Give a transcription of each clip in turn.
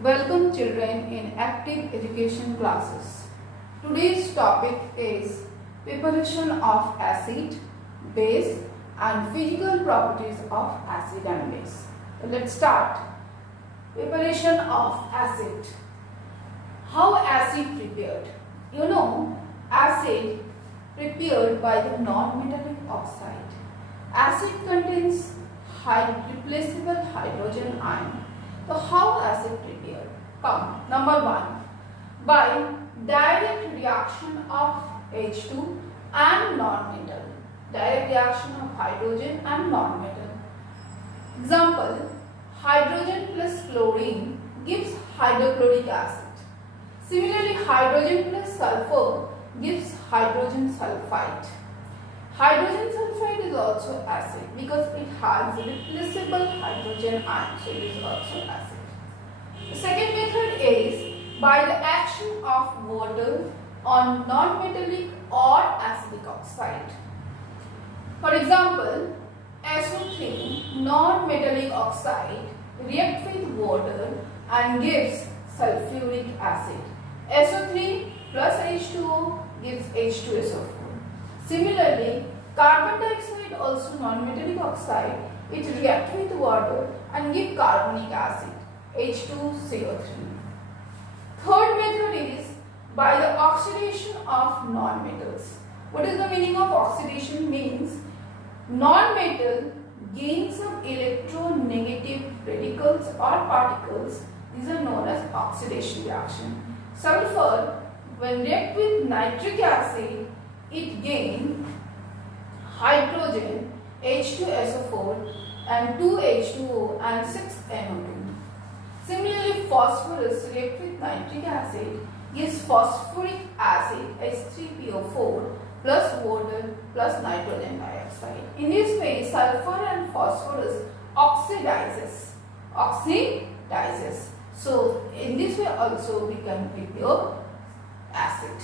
Welcome children in active education classes. Today's topic is preparation of acid, base and physical properties of acid and base. So let's start. Preparation of acid. How acid prepared? You know, acid prepared by the non-metallic oxide. Acid contains irreplaceable hydrogen ion. So how acid prepared? Come, number one, by direct reaction of H2 and non-metal. Direct reaction of hydrogen and non-metal. Example, hydrogen plus chlorine gives hydrochloric acid. Similarly, hydrogen plus sulfur gives hydrogen sulfide. Hydrogen sulfide is also acid because it has replaceable hydrogen ion, so it is also acid. The second method is by the action of water on non-metallic or acidic oxide. For example, SO3 non-metallic oxide reacts with water and gives sulfuric acid. SO3 plus H2O gives H2SO4. Similarly, carbon dioxide, also non-metallic oxide, it reacts with water and gives carbonic acid, H2CO3. Third method is by the oxidation of non-metals. What is the meaning of oxidation? Means non-metal gains some electronegative radicals or particles. These are known as oxidation reaction. Sulfur, when react with nitric acid, it gains hydrogen H2SO4 and 2H2O and 6NO2. Similarly, phosphorus react with nitric acid gives phosphoric acid H3PO4 plus water plus nitrogen dioxide. In this way, sulfur and phosphorus oxidizes. So, in this way also we can prepare acid.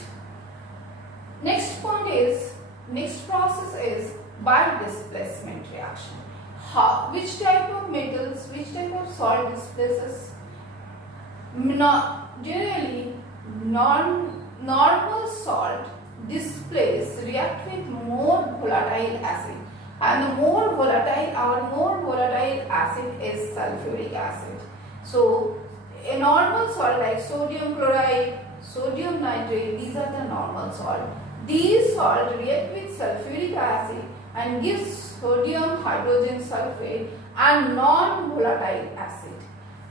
Next process is by displacement reaction. Which type of metals, which type of salt displaces? Generally, normal salt react with more volatile acid, and the more volatile acid is sulfuric acid. So, a normal salt like sodium chloride, sodium nitrate, these are the normal salt. These salt react with sulfuric acid and gives sodium hydrogen sulfate and non-volatile acid.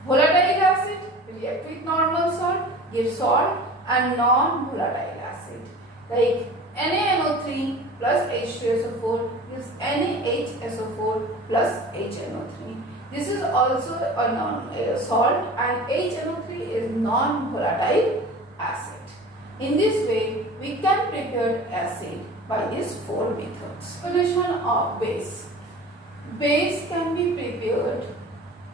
Volatile acid react with normal salt, gives salt and non-volatile acid. Like NaNO3 plus H2SO4 gives NaHSO4 plus HNO3. This is also a salt, and HNO3 is non-volatile acid. In this way, we can prepare acid by these four methods. Preparation of base. Base can be prepared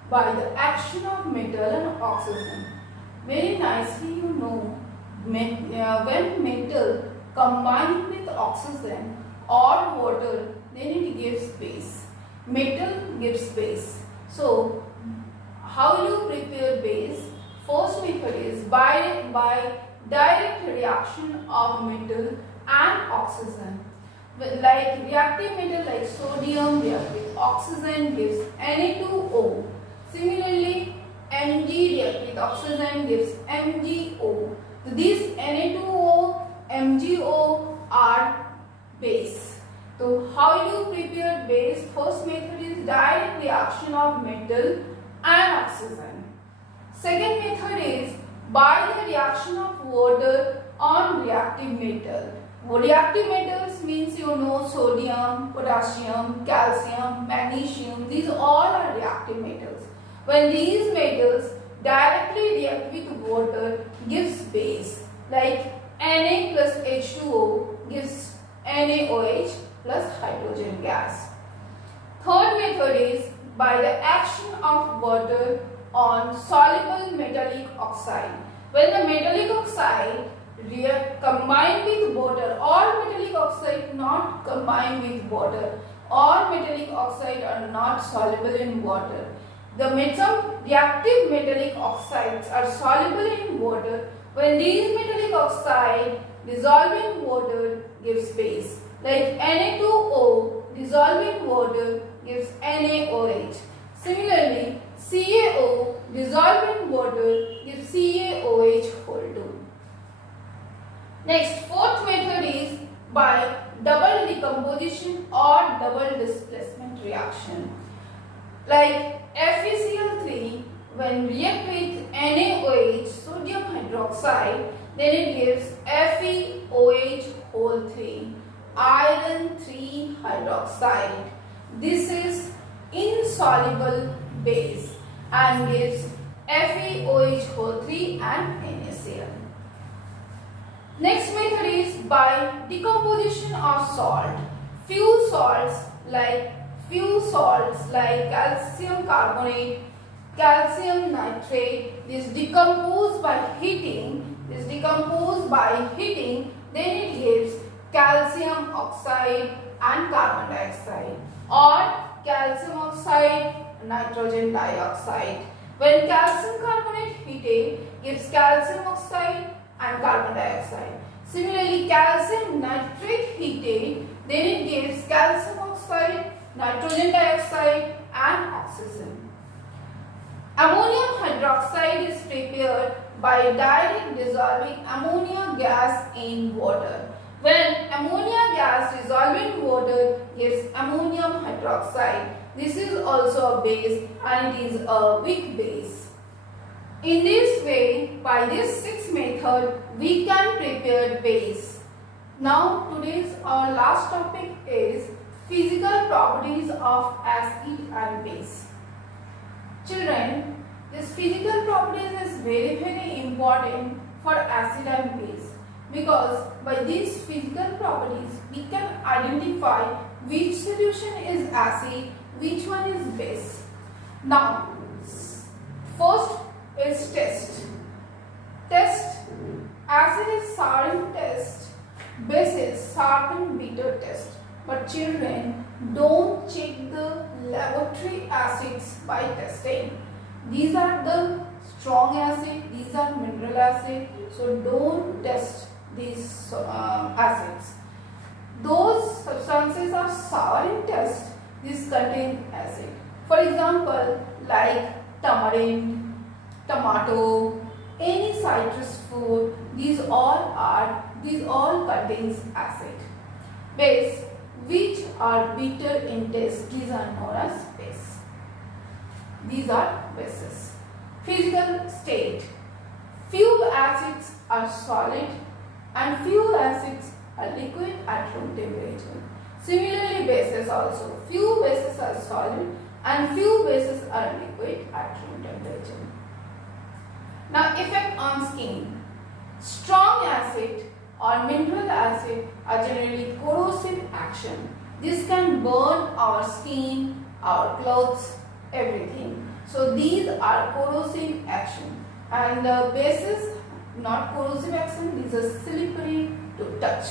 by the action of metal and oxygen. Very nicely, you know, when metal combines with oxygen or water, then it gives base. Metal gives base. So, how you prepare base? First method is by direct reaction of metal and oxygen. Like reactive metal like sodium react with oxygen gives Na2O. Similarly, Mg react with oxygen gives MgO. So these Na2O, MgO are base. So how you prepare base? First method is direct reaction of metal and oxygen. Second method is by the reaction of water on reactive metal. Reactive metals means you know sodium, potassium, calcium, magnesium. These all are reactive metals. When these metals directly react with water, gives base. Like Na plus H2O gives NaOH plus hydrogen gas. Third method is by the action of water on soluble metallic oxide. When the metallic oxide combined with water, or metallic oxide not combined with water, or metallic oxide are not soluble in water, some reactive metallic oxides are soluble in water. When these metallic oxides dissolve in water gives base. Like Na2O dissolve in water gives NaOH. Similarly, CaO dissolve in water gives CaOH whole 2. Next, fourth method is by double decomposition or double displacement reaction. Like FeCl3 when react with NaOH, sodium hydroxide, then it gives FeOH whole 3, iron 3 hydroxide. This is insoluble base and gives FeOH whole 3 and NaCl. Next method is by decomposition of salt. Few salts like calcium carbonate, calcium nitrate, this decompose by heating, then it gives calcium oxide and carbon dioxide, or calcium oxide, nitrogen dioxide. When calcium carbonate heated gives calcium oxide and carbon dioxide. Similarly, calcium nitrate heated, then it gives calcium oxide, nitrogen dioxide and oxygen. Ammonium hydroxide is prepared by direct dissolving ammonia gas in water. When ammonia gas dissolved in water gives ammonium hydroxide. This is also a base and it is a weak base. In this way, by this sixth method, we can prepare base. Now, today's our last topic is physical properties of acid and base. Children, this physical properties is very important for acid and base, because by these physical properties we can identify which solution is acid, which one is base. Now, first is test. Acid is sour test, base is sharp and bitter test. But children, don't check the laboratory acids by testing. These are the strong acid, these are mineral acid, so don't test these acids. Those substances are sour in taste, these contain acid. For example, like tamarind, tomato, any citrus fruit, these all contains acid. Base, which are bitter in taste, these are known as base. These are bases. Physical state. Few acids are solid and few acids are liquid at room temperature. Similarly, bases also. Few bases are solid and few bases are liquid at room temperature. Now, effect on skin. Strong acid or mineral acid are generally corrosive action. This can burn our skin, our clothes, everything. So these are corrosive action, and the bases not corrosive action, these are slippery to touch.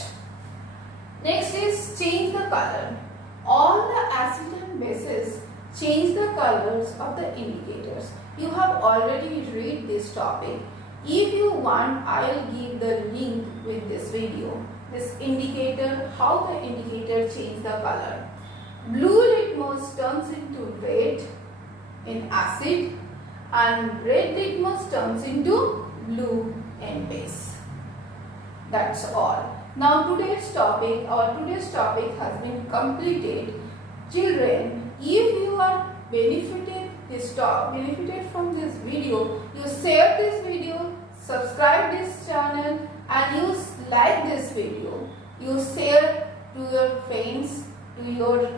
Next is change the color. All the acid and bases change the colors of the indicators. You have already read this topic. If you want, I will give the link with this video. This indicator, how the indicator change the color. Blue litmus turns into red in acid and red litmus turns into blue in base. That's all. Now today's topic has been completed. Children, if you are benefited from this video, you share this video, subscribe this channel, and you like this video. You share to your friends, to your